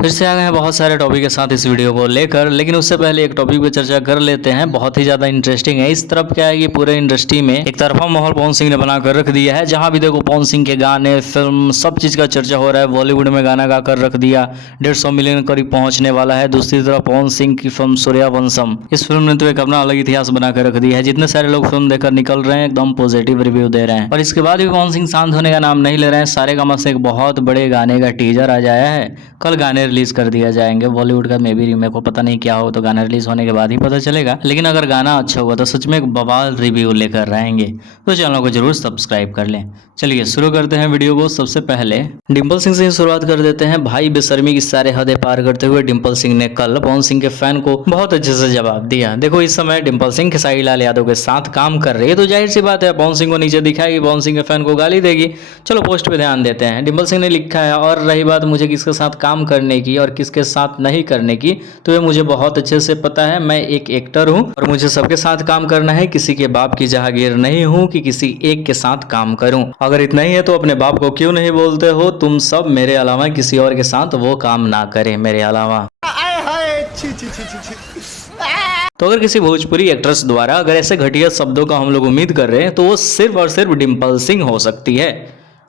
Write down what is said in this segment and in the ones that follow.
फिर से आ गए हैं बहुत सारे टॉपिक के साथ इस वीडियो को लेकर, लेकिन उससे पहले एक टॉपिक पे चर्चा कर लेते हैं। बहुत ही ज़्यादा इंटरेस्टिंग है। इस तरफ क्या है कि पूरे इंडस्ट्री में एक तरफा माहौल पवन सिंह ने बनाकर रख दिया है। जहां भी देखो पवन सिंह के गाने, फिल्म, सब चीज़ का चर्चा हो रहा है। बॉलीवुड में गाना गाकर रख दिया, 150 मिलियन करीब पहुंचने वाला है। दूसरी तरफ पवन सिंह की फिल्म सूर्यवंशम, इस फिल्म ने तो एक अपना अलग इतिहास बनाकर रख दिया है। जितने सारे लोग फिल्म देखकर निकल रहे हैं एकदम पॉजिटिव रिव्यू दे रहे हैं। और इसके बाद भी पवन सिंह शांत होने का नाम नहीं ले रहे हैं। सारेगामा से एक बहुत बड़े गाने का टीजर आज आया है, कल गाने रिलीज कर दिया जाएंगे। बॉलीवुड का मे बी रीमेक को पता नहीं क्या हो, तो गाना रिलीज होने के बाद ही पता चलेगा। लेकिन अगर गाना अच्छा हुआ तो सच में एक बवाल रिव्यू लेकर रहेंगे, तो चैनल को जरूर सब्सक्राइब कर लें। चलिए शुरू करते हैं वीडियो को। सबसे पहले डिंपल सिंह से ही शुरुआत कर देते हैं। भाई बेशर्मी की सारे हदें पार करते हुए डिंपल सिंह ने कल पवन सिंह के फैन को बहुत अच्छे से जवाब दिया। देखो इस समय डिंपल सिंह खेसारी लाल यादव के साथ काम कर रही है, तो जाहिर सी बात है पवन सिंह को नीचे दिखाएगी, पवन सिंह के फैन को गाली देगी। चलो पोस्ट पे ध्यान देते हैं। डिंपल सिंह ने लिखा है, और रही बात मुझे किसके साथ काम करने की और किसके साथ नहीं करने की, तो ये मुझे बहुत अच्छे से पता है। मैं एक एक्टर हूँ और मुझे सबके साथ काम करना है। किसी के बाप की जहागीर नहीं हूँ कि किसी एक के साथ काम करूँ। अगर इतना ही है तो अपने बाप को क्यों नहीं बोलते हो तुम सब, मेरे अलावा किसी और के साथ वो काम ना करे मेरे अलावा। तो अगर किसी भोजपुरी एक्ट्रेस द्वारा अगर ऐसे घटिया शब्दों का हम लोग उम्मीद कर रहे हैं, तो वो सिर्फ और सिर्फ डिंपल सिंह हो सकती है।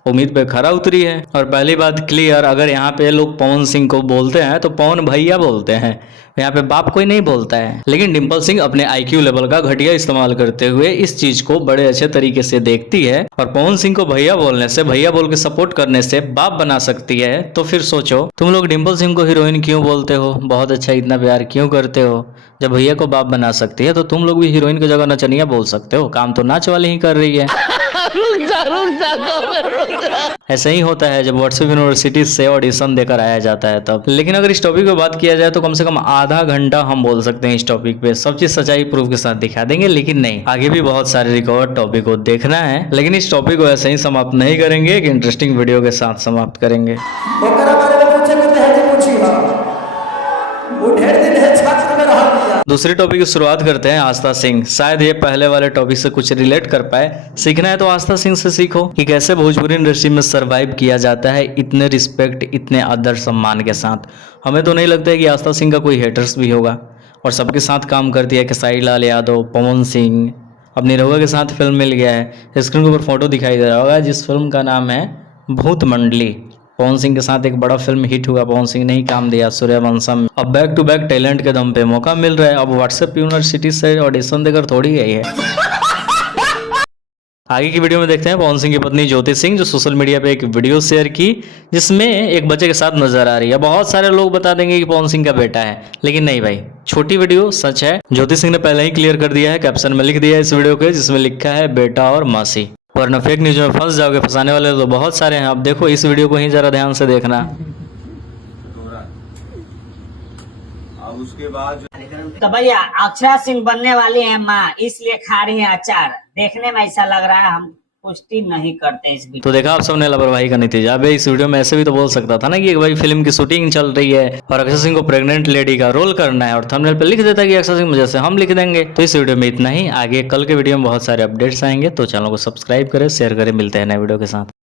उम्मीद पे खरा उतरी है। और पहली बात क्लियर, अगर यहाँ पे लोग पवन सिंह को बोलते हैं तो पवन भैया बोलते हैं, यहाँ पे बाप कोई नहीं बोलता है। लेकिन डिंपल सिंह अपने IQ लेवल का घटिया इस्तेमाल करते हुए इस चीज को बड़े अच्छे तरीके से देखती है, और पवन सिंह को भैया बोलने से, भैया बोल के सपोर्ट करने से बाप बना सकती है। तो फिर सोचो तुम लोग डिंपल सिंह को हीरोइन क्यों बोलते हो, बहुत अच्छा इतना प्यार क्यों करते हो। जब भैया को बाप बना सकती है तो तुम लोग भी हीरोइन की जगह नचनिया बोल सकते हो। काम तो नाच वाली ही कर रही है। ऐसे ही होता है जब व्हाट्सएप यूनिवर्सिटी से ऑडिशन देकर आया जाता है तब। लेकिन अगर इस टॉपिक पे बात किया जाए तो कम से कम आधा घंटा हम बोल सकते हैं इस टॉपिक पे, सब चीज सच्चाई प्रूफ के साथ दिखा देंगे। लेकिन नहीं, आगे भी बहुत सारे रिकॉर्ड टॉपिक को देखना है। लेकिन इस टॉपिक को ऐसे ही समाप्त नहीं करेंगे, एक इंटरेस्टिंग वीडियो के साथ समाप्त करेंगे। दूसरी टॉपिक की शुरुआत करते हैं आस्था सिंह। शायद ये पहले वाले टॉपिक से कुछ रिलेट कर पाए। सीखना है तो आस्था सिंह से सीखो कि कैसे भोजपुरी इंडस्ट्री में सरवाइव किया जाता है इतने रिस्पेक्ट, इतने आदर सम्मान के साथ। हमें तो नहीं लगता है कि आस्था सिंह का कोई हेटर्स भी होगा, और सबके साथ काम करती है। खेसारी लाल यादव, पवन सिंह, अपनी रहुआ के साथ फिल्म मिल गया है। स्क्रीन के ऊपर फोटो दिखाई दे रहा होगा, जिस फिल्म का नाम है भूत मंडली। पवन सिंह के साथ एक बड़ा फिल्म हिट हुआ, पवन सिंह ने ही काम दिया, सूर्यवंशम। अब बैक टू बैक टैलेंट के दम पे मौका मिल रहा है। अब व्हाट्सएप यूनिवर्सिटी से ऑडिशन देकर थोड़ी गई है। आगे की वीडियो में देखते हैं पवन सिंह की पत्नी ज्योति सिंह, जो सोशल मीडिया पे एक वीडियो शेयर की जिसमें एक बच्चे के साथ नजर आ रही है। बहुत सारे लोग बता देंगे कि पवन सिंह का बेटा है, लेकिन नहीं भाई, छोटी वीडियो सच है। ज्योति सिंह ने पहले ही क्लियर कर दिया है, कैप्शन में लिख दिया है इस वीडियो के, जिसमें लिखा है बेटा और मासी। वरना फेक न्यूज में फंस जाओगे, फंसाने वाले तो बहुत सारे हैं। अब देखो इस वीडियो को ही जरा ध्यान से देखना। अब उसके बाद तो भैया अक्षरा सिंह बनने वाली है माँ, इसलिए खा रही है अचार। देखने में ऐसा लग रहा है, हम पुष्टि नहीं करते इस वीडियो। तो देखा आप सबने लापरवाही का नतीजा। अब इस वीडियो में ऐसे भी तो बोल सकता था ना कि भाई फिल्म की शूटिंग चल रही है और अक्षर सिंह को प्रेग्नेंट लेडी का रोल करना है, और थंबनेल पे लिख देता कि अक्षर सिंह मुझे से हम लिख देंगे। तो इस वीडियो में इतना ही। आगे कल के वीडियो में बहुत सारे अपडेट्स आएंगे, तो चैनल को सब्सक्राइब करें, शेयर करें। मिलते हैं नए वीडियो के साथ।